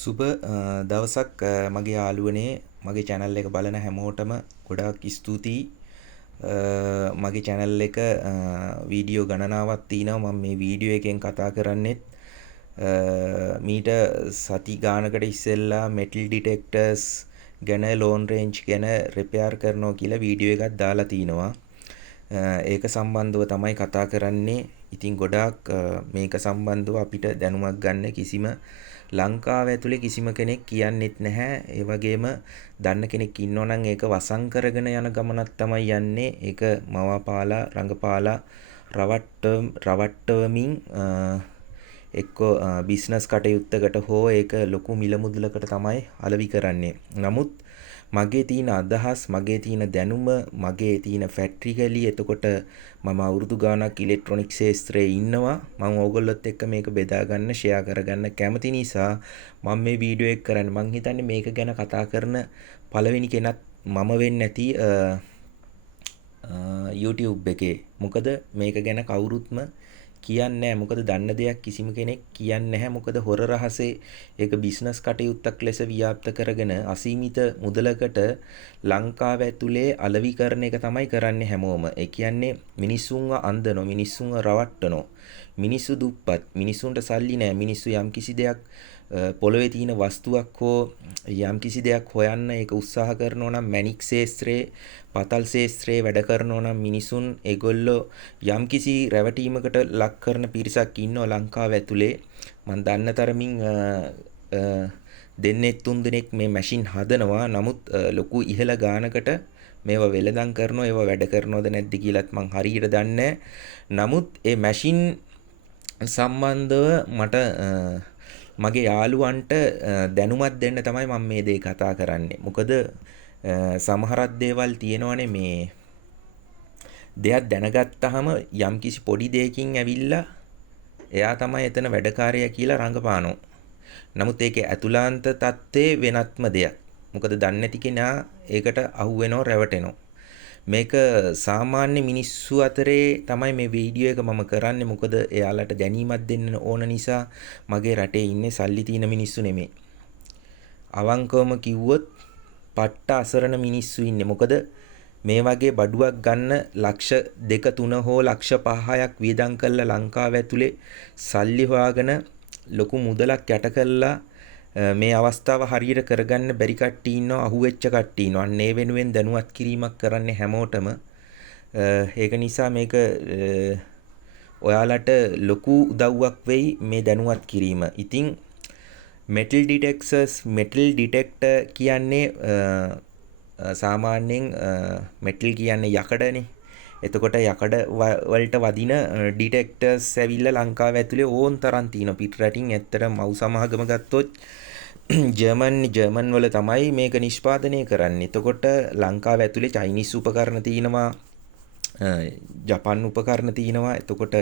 සුබ දවසක් මගේ යාළුවනේ මගේ channel එක බලන හැමෝටම ගොඩාක් ස්තුතියි. මගේ channel එක වීඩියෝ ගණනාවක් තියෙනවා. මම මේ වීඩියෝ එකෙන් කතා කරන්නේත් මීට සති ගානකට ඉස්සෙල්ලා metal detectors ගැන long range ගැන repair කරනවා කියලා වීඩියෝ එකක් දාලා තිනවා. ඒක සම්බන්ධව තමයි කතා කරන්නේ. ඉතින් ගොඩාක් මේක සම්බන්ධව අපිට දැනුමක් ගන්න කිසිම ලංකාව ඇතුලේ කිසිම කෙනෙක් කියන්නෙත් නැහැ. ඒ වගේම දන්න කෙනෙක් ඉන්නෝ නම් ඒක වසන් කරගෙන යන ගමනක් තමයි යන්නේ. ඒක මවාපාලා රංගපාලා රවට්ටවමින් එක්ක බිස්නස් කටයුත්තකට හෝ ඒක ලොකු මිල මුදලකට තමයි අලෙවි කරන්නේ. නමුත් මගේ තියෙන අදහස්, මගේ තියෙන දැනුම, මගේ තියෙන ෆැක්ටරිකලි එතකොට මම අවුරුදු ගාණක් ඉලෙක්ට්‍රොනික ශාස්ත්‍රයේ ඉන්නවා. මම ඕගොල්ලොත් එක්ක මේක බෙදා ගන්න, ෂෙයා කරගන්න කැමති නිසා මම මේ වීඩියෝ එක කරන්නේ. මං හිතන්නේ මේක ගැන කතා කරන පළවෙනි කෙනත් මම වෙන්නේ නැති YouTube එකේ. මොකද මේක ගැන කවුරුත්ම කියන්නේ නැහැ. මොකද දන්න දෙයක් කිසිම කෙනෙක් කියන්නේ නැහැ. මොකද හොර රහසේ ඒක බිස්නස් කටයුත්තක් ලෙස ව්‍යාප්ත කරගෙන අසීමිත මුදලකට ලංකාව ඇතුලේ අලෙවි කරන එක තමයි කරන්නේ හැමෝම. ඒ කියන්නේ මිනිස්සුන්ව අන්දනවා, මිනිස්සුන්ව රවට්ටනවා. මිනිස්සු දුප්පත්, මිනිස්සුන්ට සල්ලි නැහැ. මිනිස්සු යම් කිසි දෙයක් පොළවේ තියෙන වස්තුවක් හෝ යම් කිසි දෙයක් හොයන්න ඒක උත්සාහ කරනවා නම් මැණික් ශාස්ත්‍රයේ, පතල් ශාස්ත්‍රයේ වැඩ කරනවා නම් මිනිසුන් ඒගොල්ලෝ යම් කිසි රැවටීමකට ලක් කරන පිරිසක් ඉන්නවා ලංකාව ඇතුලේ. මම දන්න තරමින් දෙන්නේ තුන් දෙනෙක් මේ මැෂින් හදනවා. නමුත් ලොකු ඉහළ ගානකට මේවා වෙළඳන් කරනවා. ඒවා වැඩ කරනවද නැද්ද කියලාත් මං හරියට දන්නේ නමුත් ඒ මැෂින් සම්බන්ධව මට මගේ යාළුවන්ට දැනුමක් දෙන්න තමයි මම මේ දේ කතා කරන්නේ. මොකද සමහරක් දේවල් තියෙනවනේ මේ දෙයක් දැනගත්තාම යම්කිසි පොඩි දෙයකින් ඇවිල්ලා එයා තමයි එතන වැඩකාරයා කියලා රඟපානවා. නමුත් ඒකේ ඇතුළාන්ත தත්ත්වයේ වෙනත්ම දෙයක්. මොකද දන්නේ නැති කෙනා ඒකට අහු වෙනව රැවටෙනවා. මේක සාමාන්‍ය මිනිස්සු අතරේ තමයි මේ වීඩියෝ එක මම කරන්නේ. මොකද එයාලට දැනීමක් දෙන්න ඕන නිසා. මගේ රටේ ඉන්නේ සල්ලි තියෙන මිනිස්සු නෙමෙයි. අවංකවම කිව්වොත් පට්ට අසරණ මිනිස්සු ඉන්නේ. මොකද මේ වගේ බඩුවක් ගන්න ලක්ෂ 2 3 හෝ ලක්ෂ 5ක් වියදම් කරලා ලංකාව ඇතුලේ සල්ලි හොයාගෙන ලොකු මුදලක් යට කළා මේ අවස්ථාව හරියට කරගන්න බැරි කට්ටිය ඉන්නවා, අහුවෙච්ච කට්ටිය ඉන්නවා. අන්න ඒ වෙනුවෙන් දැනුවත් කිරීමක් කරන්නේ හැමෝටම. ඒක නිසා මේක ඔයාලට ලොකු උදව්වක් වෙයි මේ දැනුවත් කිරීම. ඉතින් metal detector කියන්නේ සාමාන්‍යයෙන් metal කියන්නේ යකඩනේ. එතකොට යකඩ වලට වදින ඩිටෙක්ටර්ස් ඇවිල්ලා ලංකාව ඇතුලේ ඕන් තරම් තියෙනවා. පිට රටින් ඇත්තට මව් සමාගම ගත්තොත් ජර්මන් වල තමයි මේක නිෂ්පාදනය කරන්නේ. එතකොට ලංකාව ඇතුලේ චයිනීස් උපකරණ තියෙනවා, ජපන් උපකරණ තියෙනවා. එතකොට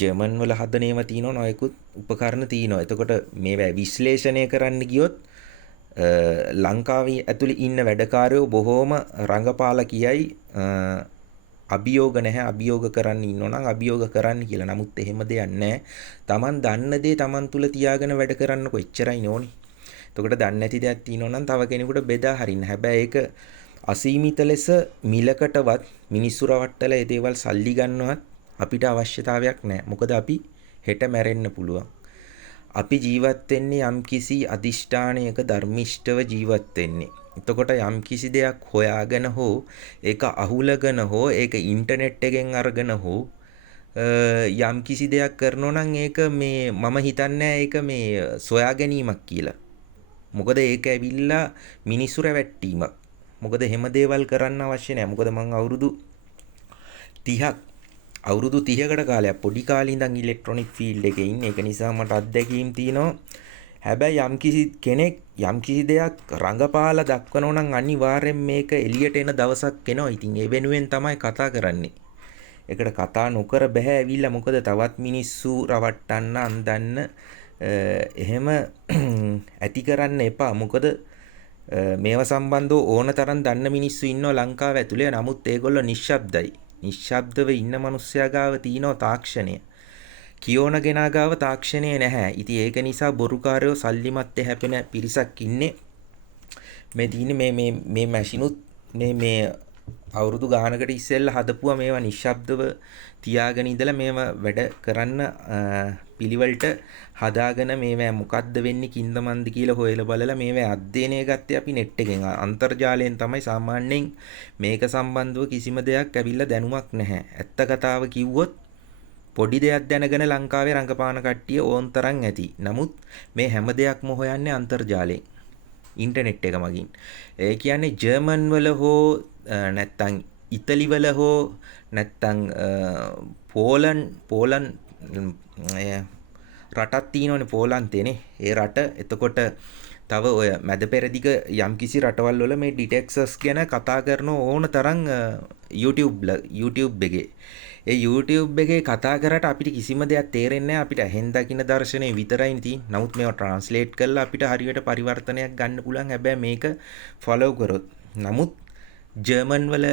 ජර්මන් වල හදන ඒවා තියෙනවා, නොයෙකුත් උපකරණ තියෙනවා. එතකොට මේවා විශ්ලේෂණය කරන්න ගියොත් ලංකාවේ ඇතුලේ ඉන්න වැඩකාරයෝ බොහෝම රංගපාලා කියයි අභියෝග නැහැ. අභියෝග කරන්න ඉන්නවනම් අභියෝග කරන්න කියලා. නමුත් එහෙම දෙයක් නැහැ. Taman දන්න දේ Taman තුල තියාගෙන වැඩ කරන්නකො එච්චරයි ඕනේ. එතකොට දන්නේ නැති දෙයක් තියෙනවනම් තව කෙනෙකුට බෙදා හරින්න. හැබැයි ඒක අසීමිත ලෙස මිලකටවත් මිනිස්සු රවට්ටලා ඒ දේවල් සල්ලි ගන්නවත් අපිට අවශ්‍යතාවයක් නැහැ. මොකද අපි හෙට මැරෙන්න පුළුවන්. අපි ජීවත් වෙන්නේ යම්කිසි අදිෂ්ඨානයක ධර්මිෂ්ඨව ජීවත් වෙන්නේ. එතකොට යම්කිසි දෙයක් හොයාගෙන හෝ ඒක අහුලගෙන හෝ ඒක ඉන්ටර්නෙට් එකෙන් අරගෙන හෝ යම්කිසි දෙයක් කරනවා නම් ඒක මේ මම හිතන්නේ ඒක මේ සොයා ගැනීමක් කියලා. මොකද ඒක ඇවිල්ලා මිනිස්සු රැවට්ටීමක්. මොකද එහෙම දේවල් කරන්න අවශ්‍ය නැහැ. මොකද මම අවුරුදු 30කට කාලයක් පොඩි කාලේ ඉඳන් ඉලෙක්ට්‍රොනික ෆීල්ඩ් එකේ ඉන්නේ. ඒක නිසා මට අත්දැකීම් තියෙනවා. හැබැයි යම්කිසි කෙනෙක් යම්කිසි දෙයක් රඟපාලා දක්වනවා නම් අනිවාර්යෙන් මේක එළියට එන දවසක් එනවා. ඉතින් ඒ වෙනුවෙන් තමයි කතා කරන්නේ. ඒකට කතා නොකර බෑ ඇවිල්ලා. මොකද තවත් මිනිස්සු රවට්ටන්න, අන්දන්න එහෙම ඇති කරන්න එපා. මොකද මේවා සම්බන්ධව ඕන තරම් දන්න මිනිස්සු ඉන්නවා ලංකාව ඇතුලේ. නමුත් ඒගොල්ලෝ නිශ්ශබ්දයි. නිශ්ශබ්දව ඉන්න මිනිස්සයා ගාව තියෙනවා තාක්ෂණය. කියෝන කෙනා ගාව තාක්ෂණය නැහැ. ඉතින් ඒක නිසා බොරුකාරයෝ සල්ලිමත් හැපෙන පිරිසක් ඉන්නේ. මේ තියෙන්නේ මේ මැෂිනුත් මේ අවුරුදු ගානකට ඉස්සෙල්ලා හදපුවා මේවා නිශ්ශබ්දව තියාගෙන ඉඳලා මේවා වැඩ කරන්න පිළිවෙලට හදාගෙන මේවා මොකද්ද වෙන්නේ කින්දමන්ද කියලා හොයලා බලලා මේවා අධ්‍යයනය ගත්තේ අපි net එකෙන් අන්තර්ජාලයෙන් තමයි. සාමාන්‍යයෙන් මේක සම්බන්ධව කිසිම දෙයක් ඇවිල්ලා දැනුමක් නැහැ. ඇත්ත කතාව කිව්වොත් පොඩි දෙයක් දැනගෙන ලංකාවේ රංගපාන කට්ටිය ඕන් තරම් ඇති. නමුත් මේ හැම දෙයක්ම හොයන්නේ අන්තර්ජාලයෙන්. ඉන්ටර්නෙට් එක මගින්. ඒ කියන්නේ ජර්මන් වල හෝ නැත්තම් ඉතලි වල හෝ නැත්තම් පෝලන් රටක් තියෙනවනේ පෝලන්තේනේ. ඒ රට එතකොට තව ඔය මැද පෙරදිග යම්කිසි රටවල් වල මේ ඩිටෙක්සස් ගැන කතා කරන ඕන තරම් YouTube එකේ. ඒ YouTube එකේ කතා කරාට අපිට කිසිම දෙයක් තේරෙන්නේ නැහැ. අපිට ඇහෙන් දකින්න දර්ශනේ විතරයි තියෙන්නේ. නමුත් මේවා ට්‍රාන්ස්ලේට් කරලා අපිට හරියට පරිවර්තනයක් ගන්න පුළුවන්. හැබැයි මේක ෆලෝ කරොත්. නමුත් ජර්මන් වල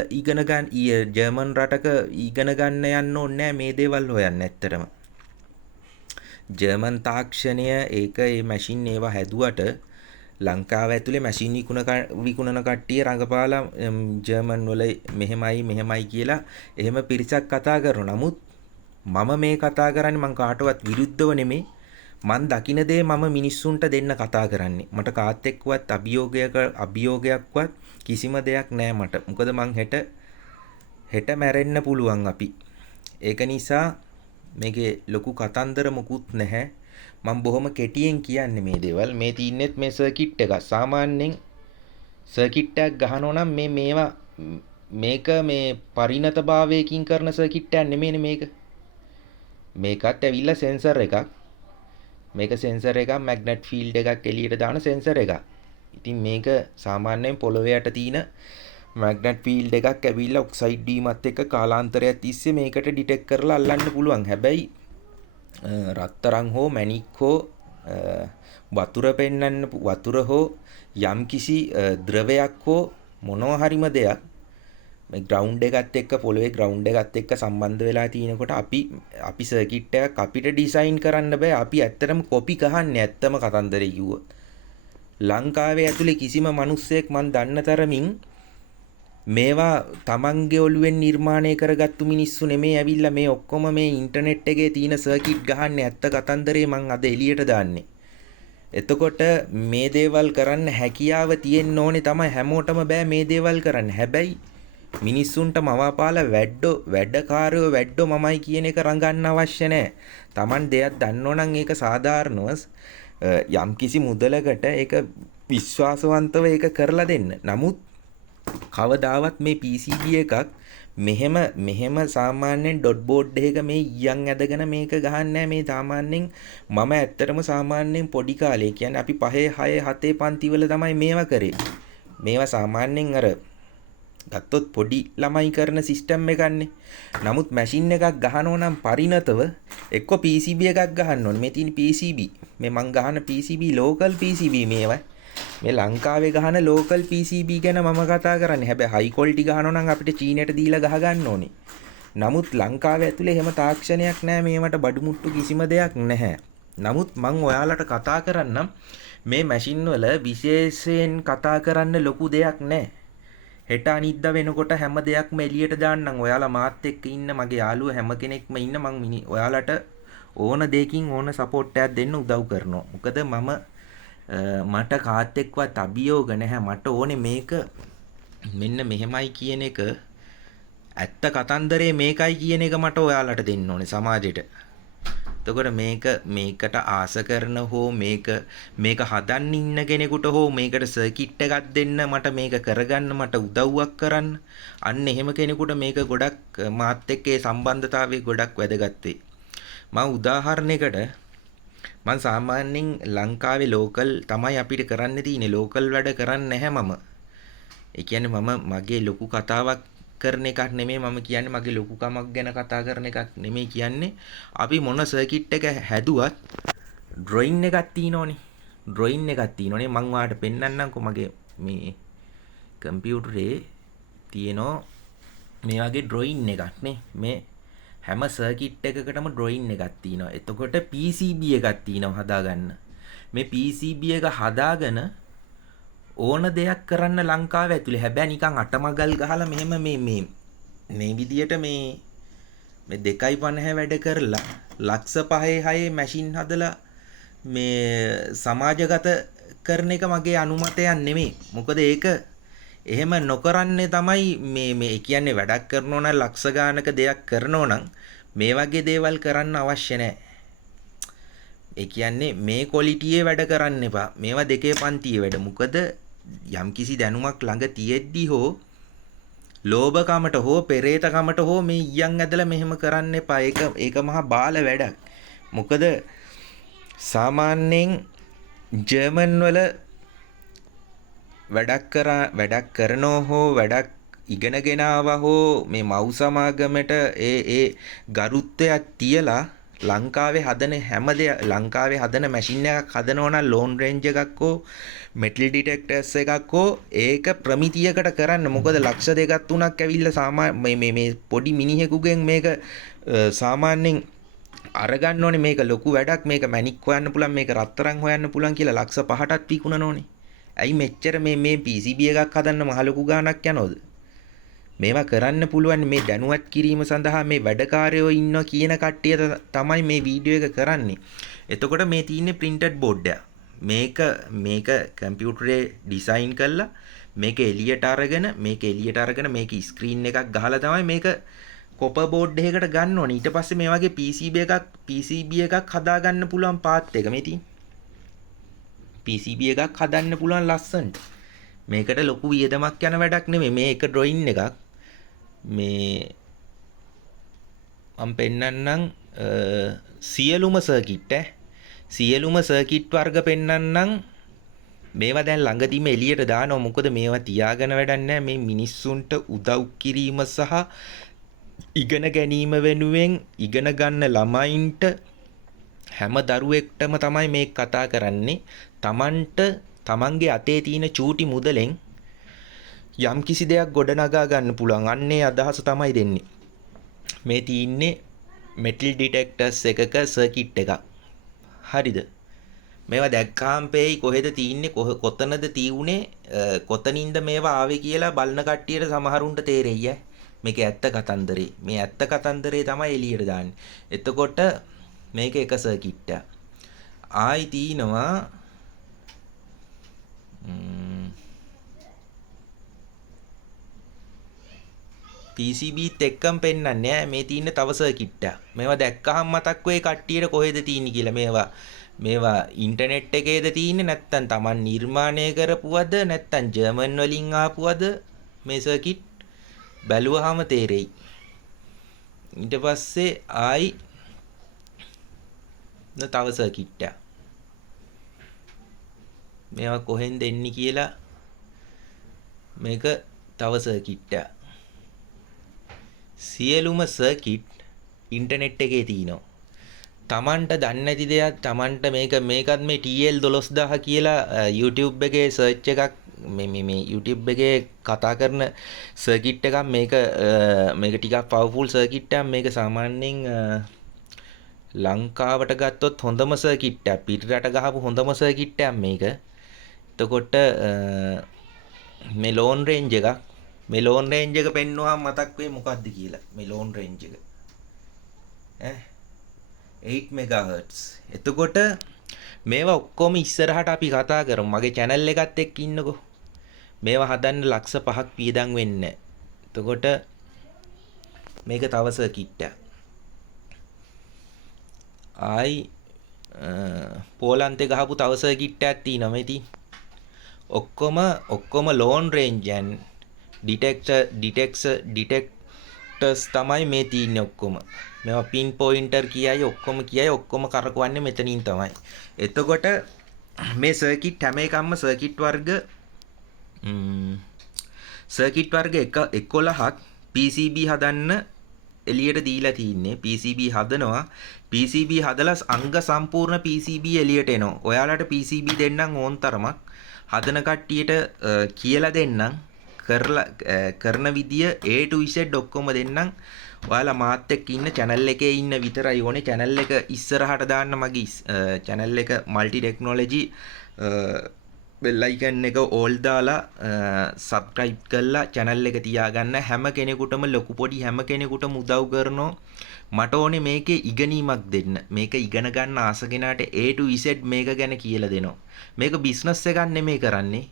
ජර්මන් රටක ඉගෙන ගන්න යන්න ඕනේ නැහැ මේ දේවල් හොයන්න ඇත්තටම. ජර්මන් තාක්ෂණය ඒක ඒ මැෂින් ඒවා හැදුවට ලංකාව ඇතුලේ මැෂින් විකුණන කට්ටිය රඟපාලා ජර්මන් වල මෙහෙමයි කියලා එහෙම පිරිසක් කතා කරනවා. නමුත් මම මේ කතා කරන්නේ මං කාටවත් විරුද්ධව නෙමෙයි. මං දකින දේ මම මිනිස්සුන්ට දෙන්න කතා කරන්නේ. මට කාත් එක්කවත් අභියෝගයක්වත් කිසිම දෙයක් නෑ මට. මොකද මං හෙට මැරෙන්න පුළුවන් අපි. ඒක නිසා මේකේ ලොකු කතන්දර මොකුත් නැහැ. මම බොහොම කෙටියෙන් කියන්නේ මේ දේවල්. මේ තින්නෙත් මේ සර්කිට් එක. සාමාන්‍යයෙන් සර්කිට් එකක් ගහනවා නම් මේක මේ පරිණතභාවයකින් කරන සර්කිට් එකක් නෙමෙයිනේ මේක. මේකත් ඇවිල්ලා සෙන්සර් එකක්. මේක සෙන්සර් එකක් මැග්නට් ෆීල්ඩ් එකක් එළියට දාන සෙන්සර් එකක්. ඉතින් මේක සාමාන්‍යයෙන් පොළොවේ යට තියෙන මැග්නට් ෆීල්ඩ් එකක් ඇවිල්ලා ඔක්සයිඩ් වීමත් එක්ක කාලාන්තරයක් තිස්සේ මේකට ඩිටෙක්ට් කරලා අල්ලන්න පුළුවන්. හැබැයි රත්තරන් හෝ මැණික් හෝ වතුර හෝ යම්කිසි ද්‍රවයක් හෝ මොනවා හරිම දෙයක් මේ ග්‍රවුන්ඩ් එකත් එක්ක පොළවේ ග්‍රවුන්ඩ් එකත් එක්ක සම්බන්ධ වෙලා තිනකොට අපි සර්කිට් එකක් අපිට ඩිසයින් කරන්න බෑ. අපි ඇත්තටම කොපි ගහන්නේ ඇත්තම කතන්දරේ කිව්වොත්. ලංකාවේ ඇතුලේ කිසිම මිනිස්සෙක් මන් දන්න තරමින් මේවා තමන්ගේ ඔළුවෙන් නිර්මාණය කරගත්තු මිනිස්සු නෙමේ ඇවිල්ලා මේ ඔක්කොම මේ ඉන්ටර්නෙට් එකේ තියෙන සර්කිට් ගහන්නේ. ඇත්ත කතන්දරේ මං අද එළියට දාන්නේ. එතකොට මේ දේවල් කරන්න හැකියාව තියෙන්න ඕනේ තමයි. හැමෝටම බෑ මේ දේවල් කරන්න. හැබැයි මිනිස්සුන්ට මවාපාලා වැඩෝ මමයි කියන එක රඟන්න අවශ්‍ය නැහැ. Taman දෙයක් දන්නෝ නම් ඒක සාධාරණව යම්කිසි මුදලකට ඒක විශ්වාසවන්තව ඒක කරලා දෙන්න. නමුත් කවදාවත් මේ PCB එකක් මෙහෙම සාමාන්‍යයෙන් ඩොට් බෝඩ් එකක මේ ඊයන් ඇදගෙන මේක ගහන්නේ මේ සාමාන්‍යයෙන් මම ඇත්තටම සාමාන්‍යයෙන් පොඩි කාලේ කියන්නේ අපි 5 6 7 පන්ති වල තමයි මේවා කරේ. මේවා සාමාන්‍යයෙන් අර ගත්තොත් පොඩි ළමයි කරන සිස්ටම් එකක්නේ. නමුත් මැෂින් එකක් ගහනෝ නම් පරිණතව එක්ක PCB එකක් ගහන්න ඕනේ. මේ තියෙන PCB මේ මං ගහන PCB ලෝකල් PCB මේවා. මේ ලංකාවේ ගහන ලෝකල් PCB ගැන මම කතා කරන්නේ. හැබැයි හයි ක්වොලිටි ගහනවා නම් අපිට චීනයට දීලා ගහ ගන්න ඕනේ. නමුත් ලංකාවේ ඇතුලේ එහෙම තාක්ෂණයක් නැහැ. මේවට බඩු මුට්ටු කිසිම දෙයක් නැහැ. නමුත් මං ඔයාලට කතා කරන්නම් මේ මැෂින් වල විශේෂයෙන් කතා කරන්න ලොකු දෙයක් නැහැ. හෙට අනිද්දා වෙනකොට හැම දෙයක්ම එළියට දාන්නම්. ඔයාලා මාත් එක්ක ඉන්න මගේ යාළුවෝ හැම කෙනෙක්ම ඉන්න මං ඔයාලට ඕන දෙයකින් ඕන සපෝට් එකක් දෙන්න උදව් කරනවා. මොකද මට කාත් එක්කවත් අභියෝග නැහැ. මට ඕනේ මේක මෙන්න මෙහෙමයි කියන එක ඇත්ත කතන්දරේ මේකයි කියන එක මට ඔයාලට දෙන්න ඕනේ සමාජෙට. එතකොට මේකට ආස කරන හෝ මේක හදන්න ඉන්න කෙනෙකුට හෝ මේකට සර්කිට් එකක් දෙන්න මට මේක කරගන්න මට උදව්වක් කරන්න අන්න එහෙම කෙනෙකුට මේක ගොඩක් මාත් එක්ක ඒ සම්බන්ධතාවය ගොඩක් වැදගත් වෙයි. මම උදාහරණයකට මම සාමාන්‍යයෙන් ලංකාවේ ලෝකල් තමයි අපිට කරන්න තියෙන්නේ. ලෝකල් වැඩ කරන්නේ නැහැ මම. ඒ කියන්නේ මම මගේ ලොකු කතාවක් කරන එකක් නෙමෙයි මම කියන්නේ මගේ ලොකුකමක් ගැන කතා කරන එකක් නෙමෙයි කියන්නේ. අපි මොන සර්කිට් එක හැදුවත් ඩ්‍රොයින් එකක් තියෙනෝනේ. ඩ්‍රොයින් එකක් තියෙනෝනේ. මම ඔයාලට පෙන්නන්නම්කෝ මගේ මේ කම්පියුටරේ තියෙන මේ වගේ ඩ්‍රොයින් එකක් නේ. හැම සර්කිට් එකකටම ඩ්‍රොයින් එකක් තියෙනවා. එතකොට PCB එකක් තියෙනවා හදාගන්න. මේ PCB එක හදාගෙන ඕන දෙයක් කරන්න ලංකාව ඇතුලේ. හැබැයි නිකන් අටමගල් ගහලා මෙහෙම මේ විදියට මේ 2.50 වැඩ කරලා ලක්ෂ 5-6 මැෂින් හදලා මේ සමාජගත කරන එක මගේ අනුමතයක් නෙමෙයි. මොකද ඒක එහෙම නොකරන්නේ තමයි මේ කියන්නේ වැඩක් කරනෝ නම් ලක්ෂ ගානක දෙයක් කරනෝ නම් මේ වගේ දේවල් කරන්න අවශ්‍ය නැහැ. ඒ කියන්නේ මේ ක්වොලිටියේ වැඩ කරන්න එපා. මේවා දෙකේ පන්තියේ වැඩ. මොකද යම්කිසි දැනුමක් ළඟ තියෙද්දි හෝ ලෝභකමට හෝ පෙරේතකමට හෝ මේ ඊයන් ඇදලා මෙහෙම කරන්න එපා. ඒක මහා බාල වැඩක්. මොකද සාමාන්‍යයෙන් ජර්මන් වල වැඩක් කරනෝ හෝ වැඩක් ඉගෙනගෙන ආවා හෝ මේ මව් සමාගමට ඒ ගරුත්වයක් තියලා ලංකාවේ හදන ලංකාවේ හදන මැෂින් එකක් හදනවා නම් ලෝන් රේන්ජ් එකක් හෝ මෙටල් ඩිටෙක්ටර්ස් එකක් හෝ ඒක ප්‍රමිතියකට කරන්න. මොකද ලක්ෂ 2ක් 3ක් ඇවිල්ලා මේ පොඩි මිනිහෙකුගෙන් මේක සාමාන්‍යයෙන් අරගන්න ඕනේ. මේක ලොකු වැඩක්. මේක මැණික් හොයන්න පුළුවන්, මේක රත්තරන් හොයන්න පුළුවන් කියලා ලක්ෂ 5ටත් විකුණනෝනේ. ඇයි මෙච්චර මේ PCB එකක් හදන්න මහ ලොකු ගාණක් යනවද? මේවා කරන්න පුළුවන් මේ දැනුවත් කිරීම සඳහා මේ වැඩකාරයෝ ඉන්නවා කියන කට්ටිය තමයි මේ වීඩියෝ එක කරන්නේ. එතකොට මේ තියෙන්නේ printed board එක. මේක කම්පියුටරේ ඩිසයින් කරලා මේක එළියට අරගෙන මේක ස්ක්‍රීන් එකක් ගහලා තමයි මේක කොපර් බෝඩ් එකකට ගන්න ඕනේ. ඊට පස්සේ මේ වගේ PCB එකක් හදාගන්න පුළුවන් පාත් එක මේ තියෙන්නේ. PCB එකක් හදන්න පුළුවන් ලස්සනට. මේකට ලොකු වියදමක් යන වැඩක් නෙමෙයි. මේ එක ඩ්‍රොයින් එකක් මේ මම පෙන්නන්නම් සියලුම සර්කිට් වර්ග පෙන්නන්නම්. මේවා දැන් ළඟදීම එළියට දානවා. මොකද මේවා තියාගෙන වැඩක් නැහැ. මේ මිනිස්සුන්ට උදව් කිරීම සහ ඉගෙන ගැනීම වෙනුවෙන් ඉගෙන ගන්න ළමයින්ට හැම දරුවෙක්ටම තමයි මේ කතා කරන්නේ. තමන්ගේ අතේ තියෙන චූටි මුදලෙන් යම් කිසි දෙයක් ගොඩනගා ගන්න පුළුවන්. අන්නේ අදහස තමයි දෙන්නේ. මේ තියෙන්නේ මෙටල් ඩිටෙක්ටර්ස් එකක සර්කිට් එකක්. හරිද? මේවා දැක්කාම පෙයි කොහෙද තියෙන්නේ, කොතනද තියුනේ, කොතනින්ද මේවා ආවේ කියලා බලන කට්ටියට සමහරුන්ට තේරෙයි ඈ. මේක ඇත්ත කතන්දරේ. මේ ඇත්ත කතන්දරේ තමයි එළියට දාන්නේ. එතකොට මේක එක සර්කිට් එකක්. ආයි තිනවා PCBත් එක්කම පෙන්නන්නේ ඈ. මේ තියෙන තව සර්කිට් එකක්. මේවා දැක්කහම මතක් වෙයි කට්ටියට කොහෙද තියෙන්නේ කියලා. මේවා ඉන්ටර්නෙට් එකේද තියෙන්නේ නැත්නම් Taman නිර්මාණය කරපුවද නැත්නම් ජර්මන් වලින් ආපුවද මේ සර්කිට් බැලුවාම තේරෙයි. ඊට පස්සේ ආයි තව සර්කිට් එකක්. මේවා කොහෙන්ද එන්නේ කියලා මේක තව සර්කිට් එකක්. සියලුම සර්කිට් ඉන්ටර්නෙට් එකේ තියෙනවා. Tamanට දන්නේ නැති දෙයක් Tamanට මේකත් මේ TL 12000 කියලා YouTube එකේ සර්ච් එකක් මේ YouTube එකේ කතා කරන සර්කිට් එකක්. මේක ටිකක් පවර්ෆුල් සර්කිට් එකක්. මේක සාමාන්‍යයෙන් ලංකාවට ගත්තොත් හොඳම සර්කිට් එකක්. පිටරට ගහපු හොඳම සර්කිට් එකක් මේක. එතකොට මේ ලෝන් රේන්ජ් එකක්. මේ ලෝන් රේන්ජ් එක පෙන්නුවාම මතක් වෙයි මොකක්ද කියලා. මේ ලෝන් රේන්ජ් එක 8 MHz. එතකොට මේවා ඔක්කොම ඉස්සරහට අපි කතා කරමු. මගේ channel එකත් එක්ක ඉන්නකෝ. මේවා හදන්න ලක්ෂ 5ක් වියදම් වෙන්නේ. එතකොට මේක තව සර්කිට් එකක්. ආයි පෝලන්තේ ගහපු තව සර්කිට් එකක් තියෙනවා මේ තියෙන්නේ. ඔක්කොම ලෝන් රේන්ජ් and ඩිටෙක්ටර්ස් තමයි මේ තියෙන්නේ ඔක්කොම. මේවා පින් පොයින්ටර් කියයි ඔක්කොම කරකවන්නේ මෙතනින් තමයි. එතකොට මේ සර්කිට් හැම එකක්ම සර්කිට් වර්ග 11ක් PCB හදන්න එළියට දීලා තින්නේ. PCB හදනවා. PCB හදලා අංග සම්පූර්ණ PCB එළියට එනවා. ඔයාලට PCB දෙන්නම් ඕන් තරමක්. හදන කට්ටියට කියලා දෙන්නම්. කරන විදිය A to Z ඔක්කොම දෙන්නම්. ඔයාලා මාත් එක්ක ඉන්න channel එකේ ඉන්න විතරයි ඕනේ. channel එක ඉස්සරහට දාන්න මගේ channel එක multi technology bell icon එක all දාලා subscribe කරලා channel එක තියාගන්න. හැම කෙනෙකුටම ලොකු පොඩි හැම කෙනෙකුටම උදව් කරනවා. මට ඕනේ මේකේ ඉගෙනීමක් දෙන්න. මේක ඉගෙන ගන්න ආස කෙනාට A to Z මේක ගැන කියලා දෙනවා. මේක බිස්නස් එකක් නෙමෙයි කරන්නේ.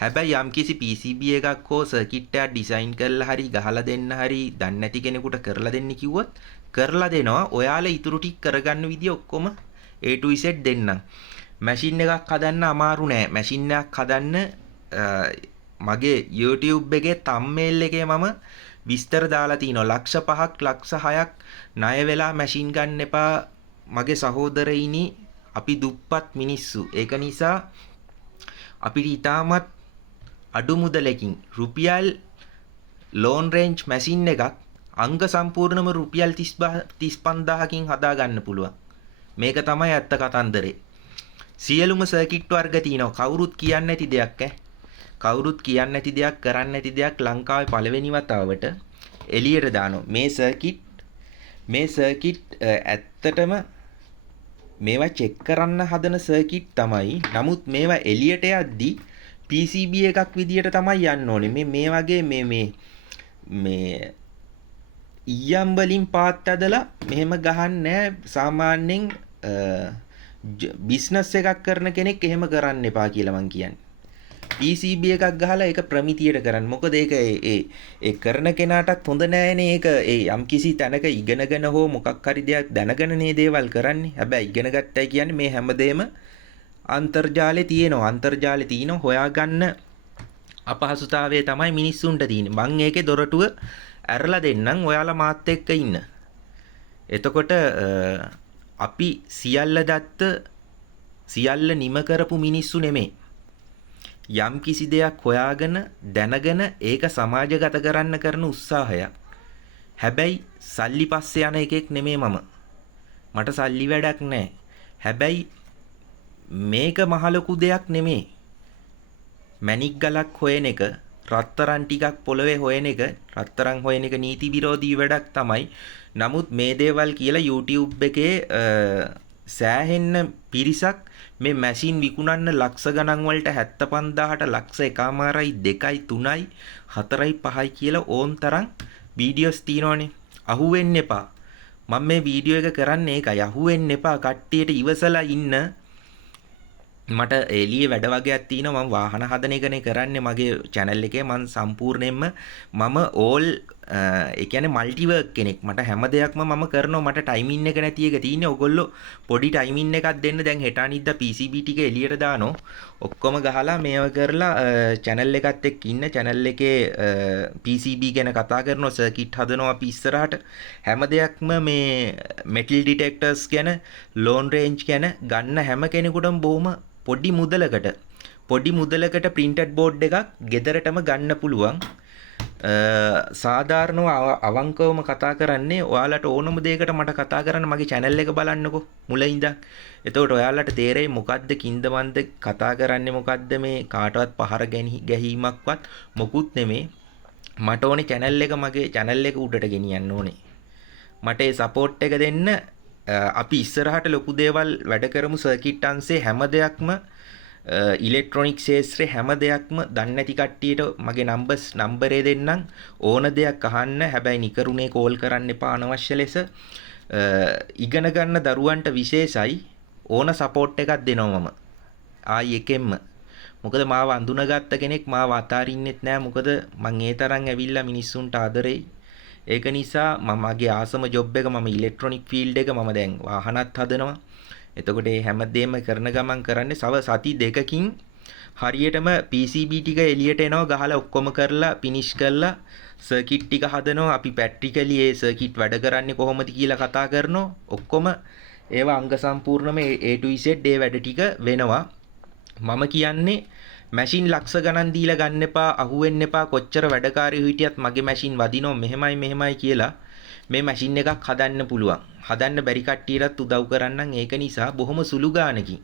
හැබැයි යම්කිසි PCB එකක් හෝ සර්කිට් එකක් ඩිසයින් කරලා හරි ගහලා දෙන්න හරි දන්නේ නැති කෙනෙකුට කරලා දෙන්න කිව්වොත් කරලා දෙනවා. ඔයාලා ඊටු ටික කරගන්න විදිය ඔක්කොම A to Z දෙන්නම්. මැෂින් එකක් හදන්න අමාරු නෑ. මැෂින් එකක් හදන්න මගේ YouTube එකේ thumbnail එකේ මම විස්තර දාලා තිනවා. ලක්ෂ 5ක් ලක්ෂ 6ක් ණය වෙලා මැෂින් ගන්න එපා මගේ සහෝදරයිනි. අපි දුප්පත් මිනිස්සු. ඒක නිසා අපිට ඊටමත් අඩු මුදලකින් රුපියල් ලෝන් රේන්ජ් මැෂින් එකක් අංග සම්පූර්ණම රුපියල් 35000කින් හදා ගන්න පුළුවන්. මේක තමයි ඇත්ත කතන්දරේ. සියලුම සර්කිට් වර්ග තියෙනවා. කවුරුත් කියන්නේ නැති දෙයක් කවුරුත් කියන්නේ නැති දෙයක් කරන්නේ නැති දෙයක් ලංකාවේ පළවෙනි වතාවට එළියට දානවා. මේ සර්කිට් ඇත්තටම මේවා චෙක් කරන්න හදන සර්කිට් තමයි. නමුත් මේවා එළියට යද්දී PCB එකක් විදියට තමයි යන්න ඕනේ. මේ වගේ මේ ඊයම් වලින් පාත් ඇදලා මෙහෙම ගහන්නේ සාමාන්‍යයෙන් බිස්නස් එකක් කරන කෙනෙක් එහෙම කරන්න එපා කියලා මං කියන්නේ. PCB එකක් ගහලා ඒක ප්‍රමිතියට කරන්න. මොකද ඒක ඒ කරන කෙනාටත් හොඳ නෑනේ. ඒක යම්කිසි තැනක ඉගෙනගෙන හෝ මොකක් හරි දෙයක් දැනගෙන නේ දේවල් කරන්නේ. හැබැයි ඉගෙන ගත්තයි කියන්නේ මේ හැමදේම අන්තර්ජාලේ තියෙනවා. අන්තර්ජාලේ තියෙන හොයාගන්න අපහසුතාවය තමයි මිනිස්සුන්ට තියෙන්නේ. මං ඒකේ දොරටුව ඇරලා දෙන්නම්. ඔයාලා මාත් එක්ක ඉන්න. එතකොට අපි සියල්ල නිම කරපු මිනිස්සු නෙමෙයි. යම් කිසි දෙයක් හොයාගෙන දැනගෙන ඒක සමාජගත කරන්න කරන උත්සාහයක්. හැබැයි සල්ලි පස්සේ යන එකෙක් නෙමෙයි මම. මට සල්ලි වැඩක් නැහැ. හැබැයි මේක මහ ලොකු දෙයක් නෙමෙයි. මැණික් ගලක් හොයන එක, රත්තරන් ටිකක් පොළවේ හොයන එක, රත්තරන් හොයන එක නීති විරෝධී වැඩක් තමයි. නමුත් මේ දේවල් කියලා YouTube එකේ සෑහෙන්න පිරිසක් මේ මැෂින් විකුණන්න ලක්ෂ ගණන් වලට 75000ට ලක්ෂ 1.5යි 2යි 3යි 4යි 5යි කියලා ඕන් තරම් වීඩියෝස් තියෙනවනේ. අහුවෙන්න එපා. මම මේ වීඩියෝ එක කරන්නේ ඒකයි. අහුවෙන්න එපා. කට්ටියට ඉවසලා ඉන්න. මට එළියේ වැඩ වගේක් තියෙනවා. මම වාහන හදන එකනේ කරන්නේ මගේ channel එකේ. මම සම්පූර්ණයෙන්ම මම all ඒ කියන්නේ මල්ටි වර්ක් කෙනෙක්. මට හැම දෙයක්ම මම කරනවා. මට ටයිමින් එක නැති එක තියෙන්නේ. ඔයගොල්ලෝ පොඩි ටයිමින් එකක් දෙන්න. දැන් හෙට අනිද්දා PCB ටික එළියට දානවා. ඔක්කොම ගහලා මේව කරලා channel එකත් එක්ක ඉන්න. channel එකේ PCB ගැන කතා කරනවා. සර්කිට් හදනවා අපි ඉස්සරහට. හැම දෙයක්ම මේ metal detectors ගැන, long range ගැන ගන්න හැම කෙනෙකුටම බොහොම පොඩි මුදලකට printed board එකක් ගෙදරටම ගන්න පුළුවන්. සාධාරණව අවංකවම කතා කරන්නේ. ඔයාලට ඕනම දෙයකට මට කතා කරන්න මගේ channel එක බලන්නකෝ මුල ඉඳන්. එතකොට ඔයාලට තේරෙයි මොකද්ද කින්දමන්ද කතා කරන්නේ මොකද්ද මේ කාටවත් පහර ගැහිීමක්වත් මොකුත් නෙමේ. මට ඕනේ channel එක මගේ channel එක උඩට ගෙනියන්න ඕනේ. මට ඒ support එක දෙන්න. අපි ඉස්සරහට ලොකු දේවල් වැඩ කරමු. සර්කිට් අංශේ හැම දෙයක්ම ඉලෙක්ට්‍රොනික ශාස්ත්‍රයේ හැම දෙයක්ම දන්නේ නැති කට්ටියට මගේ නම්බරේ දෙන්නම්. ඕන දෙයක් අහන්න. හැබැයි නිකරුණේ කෝල් කරන්න එපා අනවශ්‍ය ලෙස. ඉගෙන ගන්න දරුවන්ට විශේෂයි ඕන සපෝට් එකක් දෙනවා මම. ආයි එකෙන්ම. මොකද මාව අඳුනගත්ත කෙනෙක් මාව අතාරින්නෙත් නෑ. මොකද මං ඒ තරම් ඇවිල්ලා මිනිස්සුන්ට ආදරෙයි. ඒක නිසා මගේ ආසම ජොබ් එක මම ඉලෙක්ට්‍රොනික ෆීල්ඩ් එක මම දැන් වාහනත් හදනවා. එතකොට මේ හැමදේම කරන ගමන් කරන්නේ සති දෙකකින් හරියටම PCB ටික එළියට එනවා. ගහලා ඔක්කොම කරලා ෆිනිෂ් කරලා සර්කිට් ටික හදනවා. අපි ප්‍රැක්ටිකලි ඒ සර්කිට් වැඩ කරන්නේ කොහොමද කියලා කතා කරනවා. ඔක්කොම ඒවා අංග සම්පූර්ණම A to Z ඒ වැඩ ටික වෙනවා. මම කියන්නේ මැෂින් ලක්ෂ ගණන් දීලා ගන්න එපා. අහුවෙන්න එපා. කොච්චර වැඩකාරයෝ හිටියත් මගේ මැෂින් වදිනවා මෙහෙමයි කියලා මේ මැෂින් එකක් හදන්න පුළුවන්. හදන්න බැරි කට්ටියටත් උදව් කරන්නම්. ඒක නිසා බොහොම සුළු ගාණකින්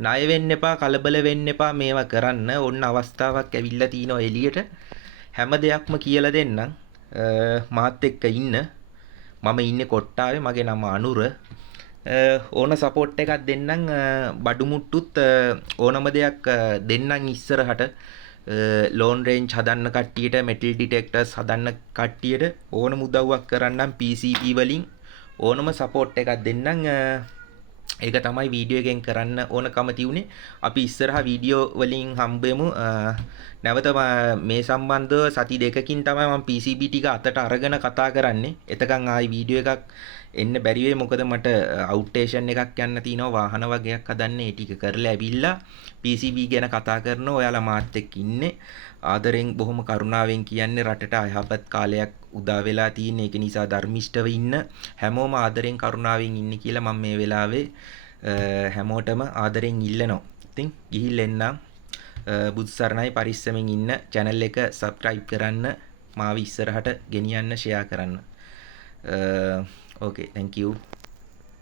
ණය වෙන්න එපා, කලබල වෙන්න එපා. මේවා කරන්න ඕන්න අවස්ථාවක් ඇවිල්ලා තිනවා එළියට. හැම දෙයක්ම කියලා දෙන්නම්. මාත් එක්ක ඉන්න. මම ඉන්නේ කොට්ටාවේ. මගේ නම අනුර. ඕන සපෝට් එකක් දෙන්නම්. බඩු මුට්ටුත් ඕනම දෙයක් දෙන්නම් ඉස්සරහට. ලෝන් රේන්ජ් හදන්න කට්ටියට, මෙටල් ඩිටෙක්ටර්ස් හදන්න කට්ටියට ඕනම උදව්වක් කරන්නම් PCB වලින්. ඕනම සපෝට් එකක් දෙන්නම්. ඒක තමයි වීඩියෝ එකෙන් කරන්න ඕනකම තියුනේ. අපි ඉස්සරහා වීඩියෝ වලින් හම්බෙමු. නැවත මේ සම්බන්ධව සති දෙකකින් තමයි මම PCB ටික අතට අරගෙන කතා කරන්නේ. එතකන් ආයි වීඩියෝ එකක් එන්න බැරි වෙයි. මොකද මට අවුට්ටේෂන් එකක් යන්න තියෙනවා. වාහන වගේක් හදන්න. ඒ ටික කරලා ඇවිල්ලා PCB ගැන කතා කරනවා. ඔයාලා මාත් එක්ක ඉන්නේ. ආදරෙන් බොහොම කරුණාවෙන් කියන්නේ රටට අයහපත් කාලයක් උදා වෙලා තියෙන. ඒක නිසා ධර්මිෂ්ඨව ඉන්න හැමෝම ආදරෙන් කරුණාවෙන් ඉන්න කියලා මම මේ වෙලාවේ හැමෝටම ආදරෙන් ඉල්ලනවා. ඉතින් ගිහිල්ලා එන්නම්. බුදු සරණයි. පරිස්සමෙන් ඉන්න. channel එක subscribe කරන්න. මාව ඉස්සරහට ගෙනියන්න, share කරන්න. Okay, thank you.